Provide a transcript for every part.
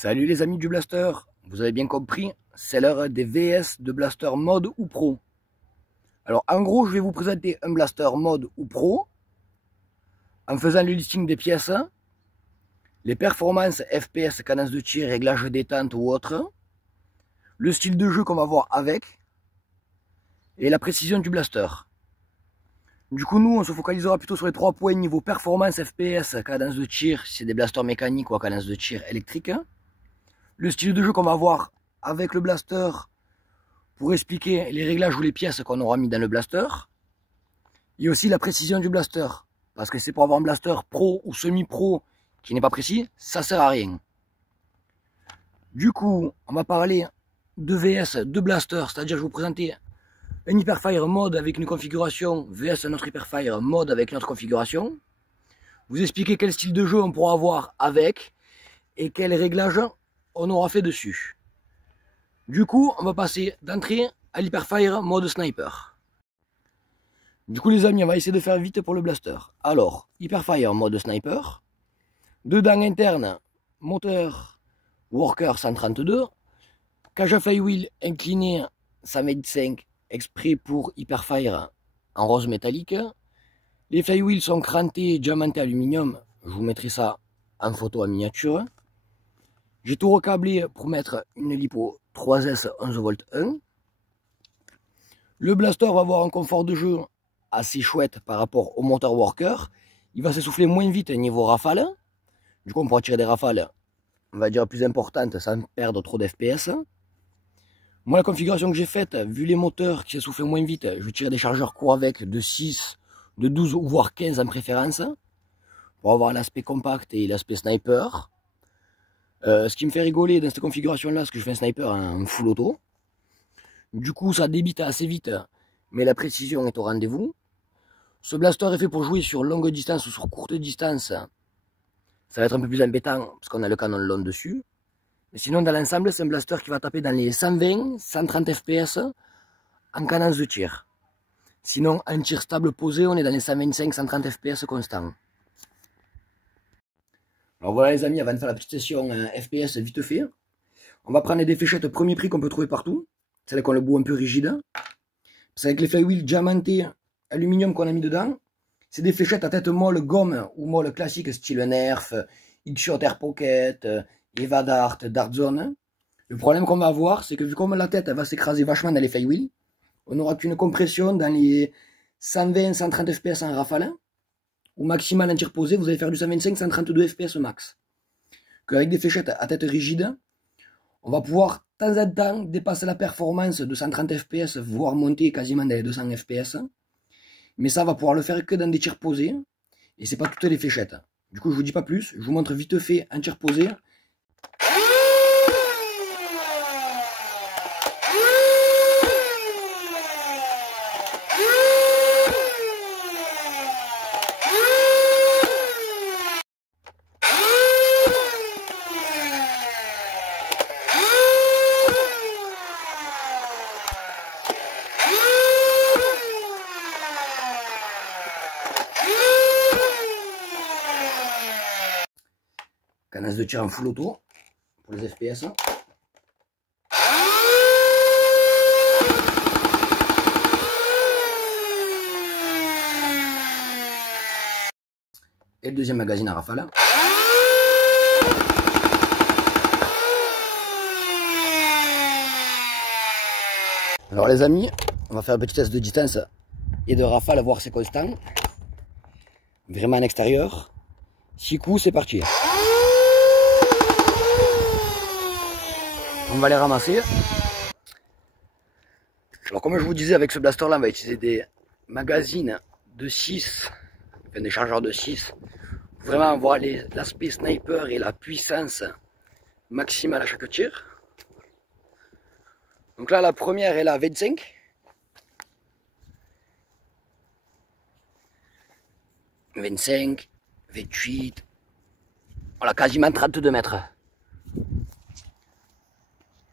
Salut les amis du Blaster, vous avez bien compris, c'est l'heure des VS de Blaster mode ou pro. Alors en gros je vais vous présenter un Blaster mode ou pro, en faisant le listing des pièces, les performances FPS, cadence de tir, réglage détente ou autre, le style de jeu qu'on va voir avec, et la précision du Blaster. Du coup nous on se focalisera plutôt sur les 3 points niveau performance FPS, cadence de tir, si c'est des blasters mécaniques ou à cadence de tir électrique. Le style de jeu qu'on va voir avec le blaster pour expliquer les réglages ou les pièces qu'on aura mis dans le blaster. Et aussi la précision du blaster. Parce que c'est pour avoir un blaster pro ou semi-pro qui n'est pas précis, ça sert à rien. Du coup, on va parler de VS, de blaster, c'est-à-dire je vais vous présenter un Hyperfire mode avec une configuration VS un autre Hyperfire mode avec une autre configuration. Vous expliquer quel style de jeu on pourra avoir avec et quels réglages on aura fait dessus. Du coup, on va passer d'entrée à l'Hyperfire mode sniper. Du coup les amis, on va essayer de faire vite pour le blaster. Alors, Hyperfire mode sniper. Dedans interne, moteur Worker 132. Cage à flywheel incliné 125 exprès pour Hyperfire en rose métallique. Les flywheels sont crantés diamantés aluminium. Je vous mettrai ça en photo en miniature. J'ai tout recablé pour mettre une lipo 3S 11V 1. Le blaster va avoir un confort de jeu assez chouette par rapport au moteur Worker. Il va s'essouffler moins vite niveau rafale. Du coup on pourra tirer des rafales, on va dire, plus importantes sans perdre trop d'FPS. Moi la configuration que j'ai faite, vu les moteurs qui s'essoufflent moins vite, je vais tirer des chargeurs courts avec de 6, de 12 voire 15 en préférence. Pour avoir l'aspect compact et l'aspect sniper. Ce qui me fait rigoler dans cette configuration là, c'est que je fais un sniper en full auto. Du coup ça débite assez vite, mais la précision est au rendez-vous. Ce blaster est fait pour jouer sur longue distance ou sur courte distance. Ça va être un peu plus embêtant parce qu'on a le canon long dessus. Mais sinon dans l'ensemble c'est un blaster qui va taper dans les 120, 130 fps en cadence de tir. Sinon en tir stable posé on est dans les 125, 130 fps constants. Alors voilà les amis, avant de faire la petite session FPS vite fait, on va prendre des fléchettes premier prix qu'on peut trouver partout, celles qui ont le bout un peu rigide. C'est avec les flywheels diamantés aluminium qu'on a mis dedans. C'est des fléchettes à tête molle gomme ou molle classique style Nerf, X-Shot Air Pocket, Eva Dart, Dart Zone. Le problème qu'on va avoir, c'est que vu comme la tête elle va s'écraser vachement dans les flywheels, on n'aura qu'une compression dans les 120-130 fps en rafale. Ou maximal en tir posé, vous allez faire du 125-132 fps max. Qu'avec des fléchettes à tête rigide, on va pouvoir de temps en temps dépasser la performance de 130 fps, voire monter quasiment dans les 200 fps. Mais ça va pouvoir le faire que dans des tirs posés, et c'est pas toutes les fléchettes. Du coup je vous dis pas plus, je vous montre vite fait un tir posé. Cadence de tir en full auto pour les FPS. Et le deuxième magazine à rafale. Alors les amis, on va faire un petit test de distance et de rafale, voir si c'est constant. Vraiment en extérieur. 6 coups, c'est parti. On va les ramasser. Alors comme je vous disais, avec ce blaster là on va utiliser des magazines de 6, enfin des chargeurs de 6, pour vraiment avoir l'aspect sniper et la puissance maximale à chaque tir. Donc là la première est la 25. « 25, 28, voilà, quasiment 32 mètres.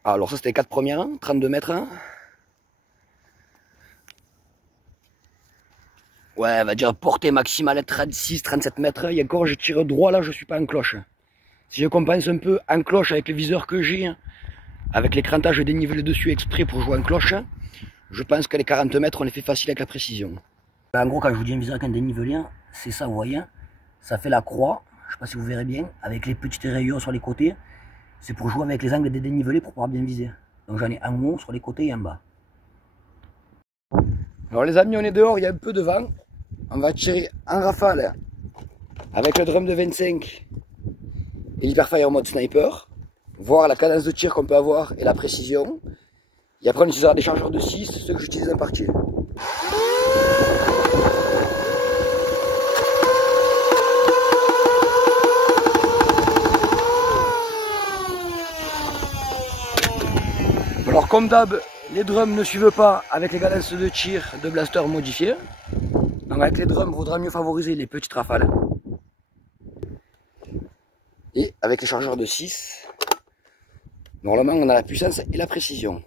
Alors ça c'était les 4 premières, 32 mètres. Ouais, on va dire portée maximale 36-37 mètres. Et encore, je tire droit là, je suis pas en cloche. Si je compense un peu en cloche avec le viseur que j'ai, avec l'écrantage dénivelé dessus exprès pour jouer en cloche, je pense que les 40 mètres, on les fait facile avec la précision. En gros, quand je vous dis un viseur avec un dénivelé, c'est ça, vous voyez. Ça fait la croix, je ne sais pas si vous verrez bien, avec les petites rayures sur les côtés. C'est pour jouer avec les angles des dénivelés pour pouvoir bien viser. Donc j'en ai en haut, sur les côtés et en bas. Alors les amis, on est dehors, il y a un peu de vent. On va tirer en rafale avec le drum de 25 et l'hyperfire mode sniper. Voir la cadence de tir qu'on peut avoir et la précision. Et après on utilisera des chargeurs de 6, ceux que j'utilise en partie. Alors comme d'hab, les drums ne suivent pas avec les cadences de tir de blaster modifiées. Donc avec les drums, il vaudra mieux favoriser les petites rafales. Et avec les chargeurs de 6, normalement on a la puissance et la précision.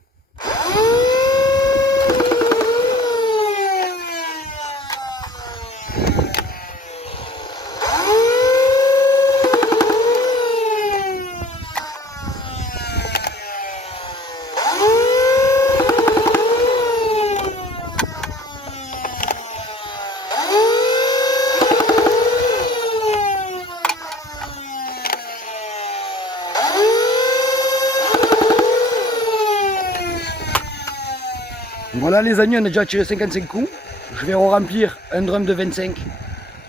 Voilà les amis, on a déjà tiré 55 coups. Je vais remplir un drum de 25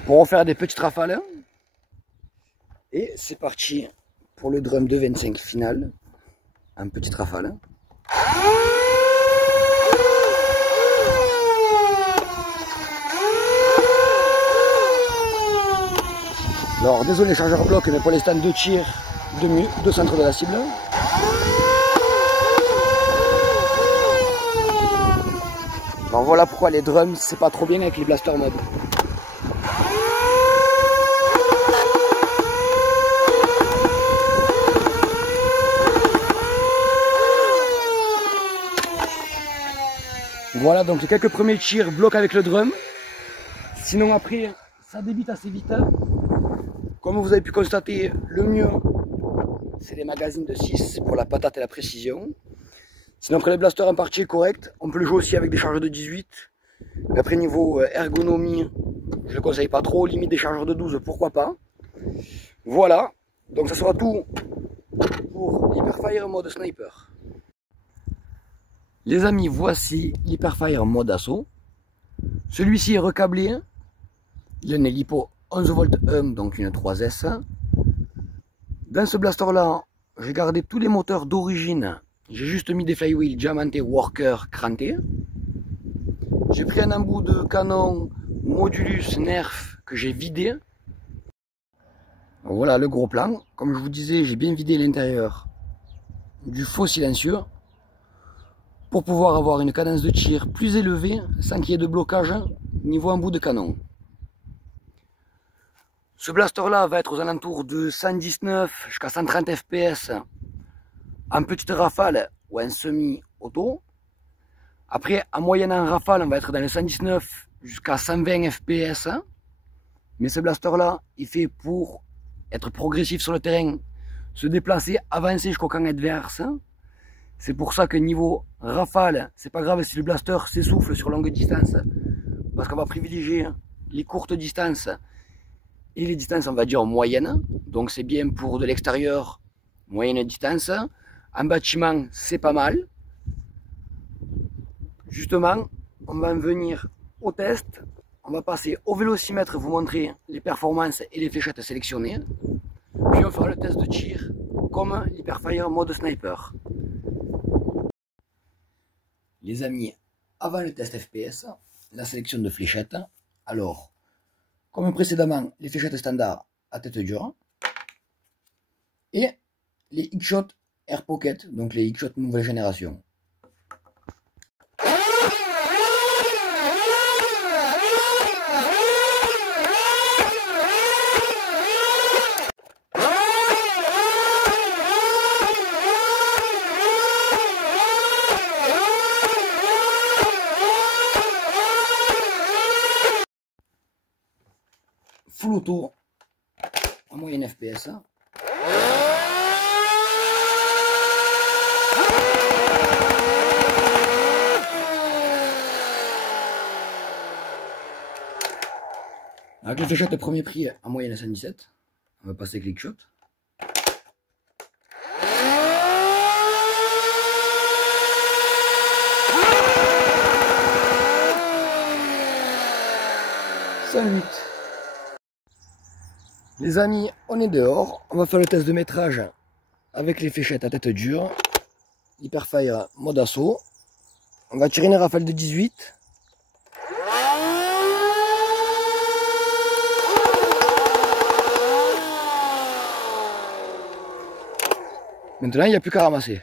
pour refaire des petites rafales. Et c'est parti pour le drum de 25 final, en petite rafale. Alors désolé chargeur bloc, mais pour l'instant 2 tirs de centre de la cible. Alors voilà pourquoi les drums c'est pas trop bien avec les blaster mode. Voilà donc les quelques premiers tirs bloquent avec le drum. Sinon après ça débite assez vite. Comme vous avez pu constater, le mieux c'est les magazines de 6 pour la patate et la précision. Sinon après les blasters en partie est correct. On peut le jouer aussi avec des chargeurs de 18. Mais après niveau ergonomie, je ne le conseille pas trop. Limite des chargeurs de 12, pourquoi pas. Voilà, donc ça sera tout pour l'Hyperfire mode sniper. Les amis, voici l'Hyperfire mode assaut. Celui-ci est recablé. Il a une LiPo 11 volts 1, donc une 3S. Dans ce blaster là, j'ai gardé tous les moteurs d'origine. J'ai juste mis des flywheels diamantés worker crantés. J'ai pris un embout de canon Modulus Nerf que j'ai vidé. Voilà le gros plan. Comme je vous disais, j'ai bien vidé l'intérieur du faux silencieux pour pouvoir avoir une cadence de tir plus élevée sans qu'il y ait de blocage niveau embout de canon. Ce blaster là va être aux alentours de 119 jusqu'à 130 fps en petite rafale ou en semi-auto. Après, en moyenne en rafale, on va être dans les 119 jusqu'à 120 fps. Mais ce blaster là, il fait pour être progressif sur le terrain, se déplacer, avancer jusqu'au camp adverse. C'est pour ça que niveau rafale, c'est pas grave si le blaster s'essouffle sur longue distance, parce qu'on va privilégier les courtes distances et les distances, on va dire, moyennes. Donc c'est bien pour de l'extérieur, moyenne distance. En bâtiment, c'est pas mal. Justement, on va en venir au test. On va passer au vélocimètre, vous montrer les performances et les fléchettes sélectionnées. Puis on fera le test de tir comme l'Hyperfire mode sniper. Les amis, avant le test FPS, la sélection de fléchettes. Alors, comme précédemment, les fléchettes standards à tête dure. Et les X-Shot Air Pocket, donc les X-Shot nouvelle génération. Full auto en moyenne FPS. Avec les fléchettes, le premier prix en moyenne à 117. On va passer click shot. Les amis, on est dehors. On va faire le test de métrage avec les fléchettes à tête dure. Hyperfire mode assaut. On va tirer une rafale de 18. Maintenant, il n'y a plus qu'à ramasser.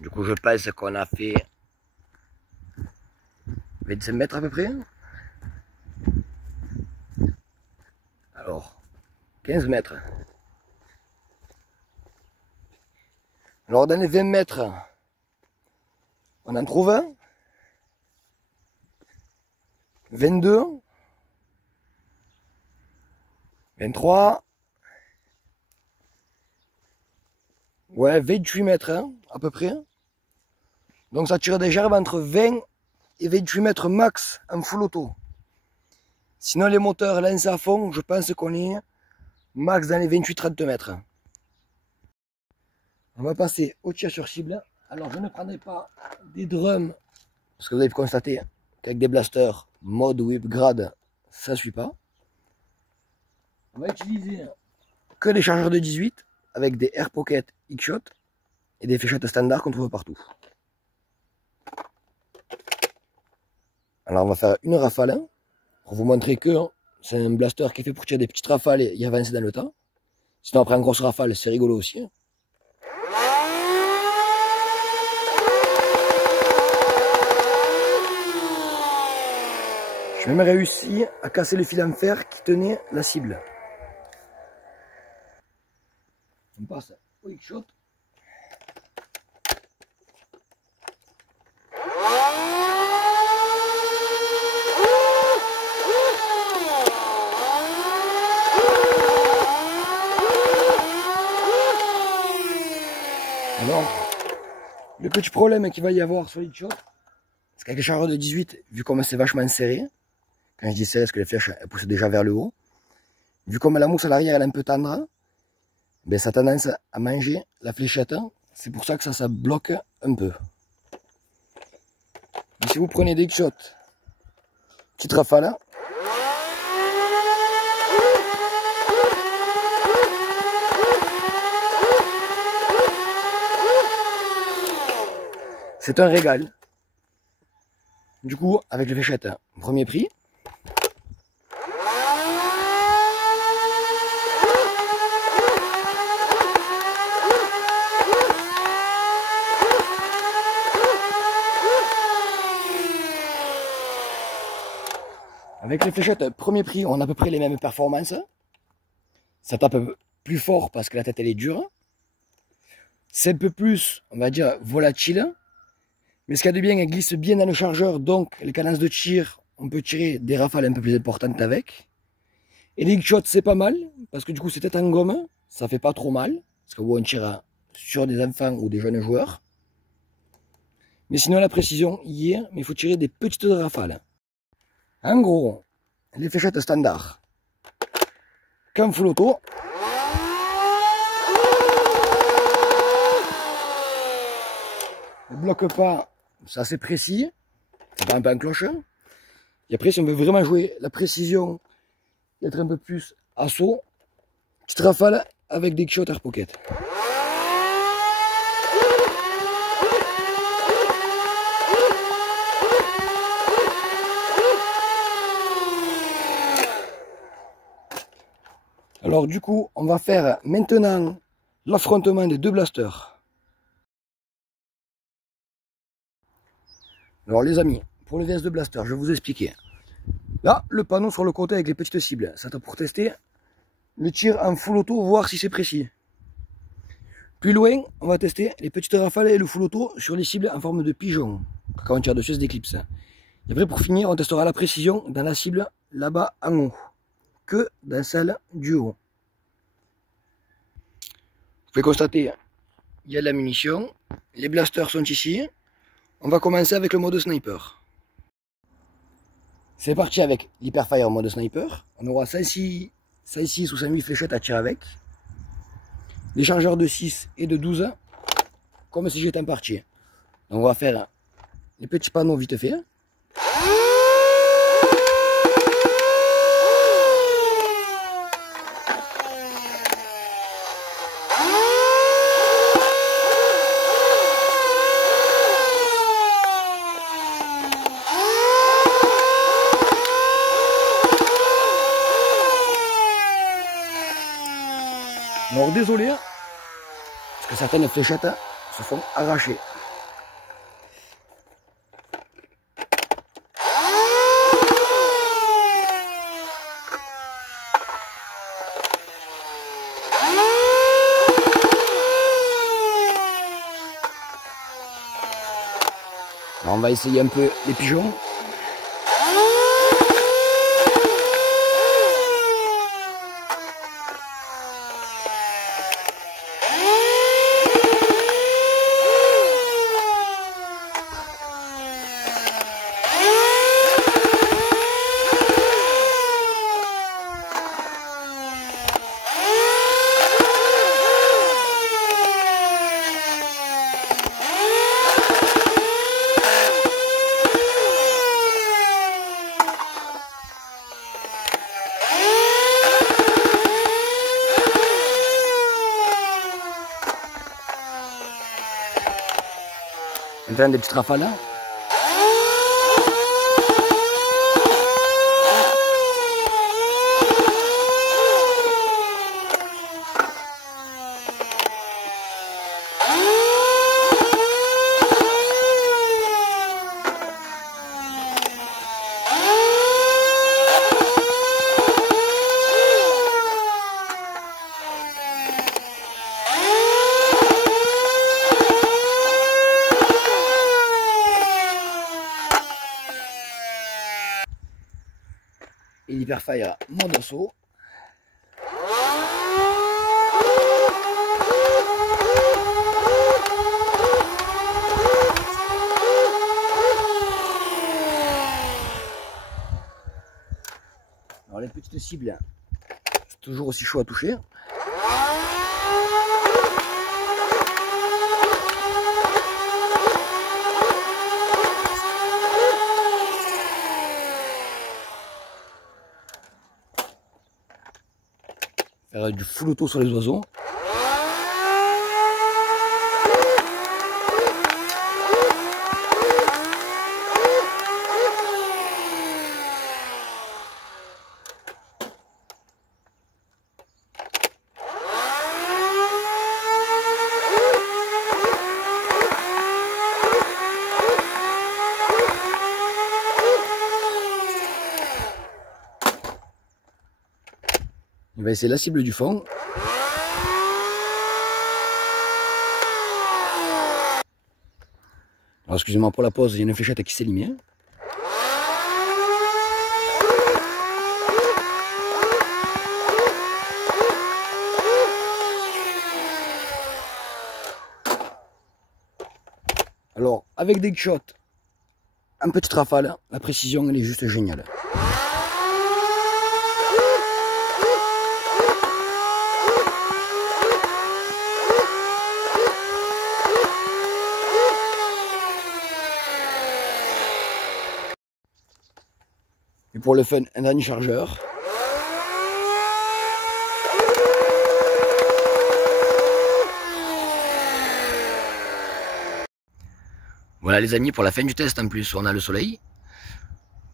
Du coup, je pense qu'on a fait 25 mètres à peu près. Alors, 15 mètres. Alors, dans les 20 mètres, on en trouve un. 22. 23. Ouais, 28 mètres, hein, à peu près. Donc ça tire des gerbes entre 20 et 28 mètres max en full auto. Sinon les moteurs lancés à fond, je pense qu'on est max dans les 28-30 mètres. On va passer au tir sur cible. Alors je ne prendrai pas des drums, parce que vous avez pu constater qu'avec des blasters mode whip grade, ça ne suit pas. On va utiliser que des chargeurs de 18 avec des Air Pocket X-Shot et des fléchettes standards qu'on trouve partout. Alors on va faire une rafale pour vous montrer que c'est un blaster qui est fait pour tirer des petites rafales et y avancer dans le temps. Sinon après une grosse rafale, c'est rigolo aussi. J'ai même réussi à casser le fil en fer qui tenait la cible. On passe au X-Shot. Alors, le petit problème qu'il va y avoir sur l'X-Shot, c'est qu'avec les chargeurs de 18, vu comme c'est vachement serré, quand je dis serré, c'est que les flèches elles poussent déjà vers le haut, vu comme la mousse à l'arrière elle est un peu tendre, ben, ça a tendance à manger la fléchette, c'est pour ça que ça bloque un peu. Mais si vous prenez des X-Shot, petite rafale, c'est un régal. Du coup, avec les fléchettes, premier prix. Avec les fléchettes, premier prix, on a à peu près les mêmes performances. Ça tape plus fort parce que la tête elle est dure. C'est un peu plus, on va dire, volatile. Mais ce qu'il y a de bien, elle glisse bien dans le chargeur, donc les cadences de tir, on peut tirer des rafales un peu plus importantes avec. Et les X-Shot, c'est pas mal, parce que du coup, c'est tête en gomme, ça fait pas trop mal, parce qu'on tire sur des enfants ou des jeunes joueurs. Mais sinon, la précision y est, mais il faut tirer des petites rafales. En gros, les fléchettes standards, qu'en full auto, ne bloque pas, c'est assez précis, c'est pas un peu en cloche. Et après, si on veut vraiment jouer la précision, être un peu plus assaut, petite rafale avec des X-Shot Air Pocket. Alors du coup, on va faire maintenant l'affrontement des deux blasters. Alors les amis, pour le VS2 Blaster, je vais vous expliquer. Là, le panneau sur le côté avec les petites cibles, ça pour tester le tir en full auto, voir si c'est précis. Plus loin, on va tester les petites rafales et le full auto sur les cibles en forme de pigeon, quand on tire dessus c'est d'éclipse. Et après pour finir, on testera la précision dans la cible là-bas en haut, que dans celle du haut. pouvez constater, il y a de la munition. Les blasters sont ici. On va commencer avec le mode sniper. C'est parti avec l'Hyperfire mode sniper. On aura 106 ou 108 fléchettes à tirer avec. Les chargeurs de 6 et de 12, comme si j'étais en partie. Donc on va faire les petits panneaux vite fait. Alors désolé, parce que certaines fléchettes se font arracher. Alors on va essayer un peu les pigeons. Maintenant des petites rafales. Et l'Hyperfire mode assaut. Alors les petites cibles, c'est toujours aussi chaud à toucher. Faire du full auto sur les oiseaux. On va essayer la cible du fond. Alors excusez-moi pour la pause, il y a une fléchette qui s'est limée. Alors avec des shots, un petit rafale, la précision elle est juste géniale. Et pour le fun, un dernier chargeur. Voilà les amis, pour la fin du test en plus, on a le soleil.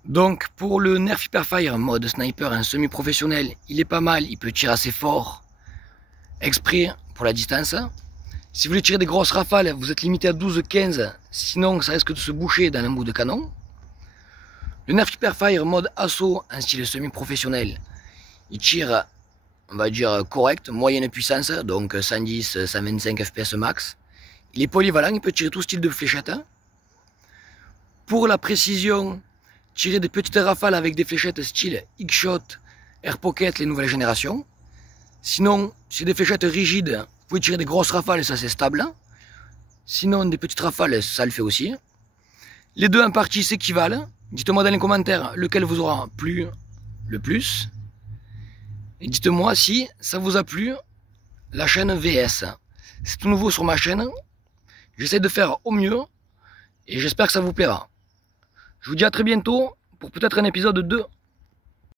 Donc pour le Nerf Hyperfire mode sniper, un semi-professionnel, il est pas mal, il peut tirer assez fort, exprès pour la distance. Si vous voulez tirer des grosses rafales, vous êtes limité à 12-15, sinon ça risque de se boucher dans l'embout de canon. Le Nerf Hyperfire mode assaut, un style semi-professionnel, il tire, on va dire, correct, moyenne puissance, donc 110-125 fps max. Il est polyvalent, il peut tirer tout style de fléchette. Pour la précision, tirer des petites rafales avec des fléchettes style X-Shot, Air Pocket, les nouvelles générations. Sinon, c'est des fléchettes rigides, Vous pouvez tirer des grosses rafales et ça c'est stable. Sinon des petites rafales, ça le fait aussi. Les deux en partie s'équivalent. Dites-moi dans les commentaires lequel vous aura plu le plus. Et dites-moi si ça vous a plu la chaîne VS. C'est tout nouveau sur ma chaîne. J'essaie de faire au mieux. Et j'espère que ça vous plaira. Je vous dis à très bientôt pour peut-être un épisode 2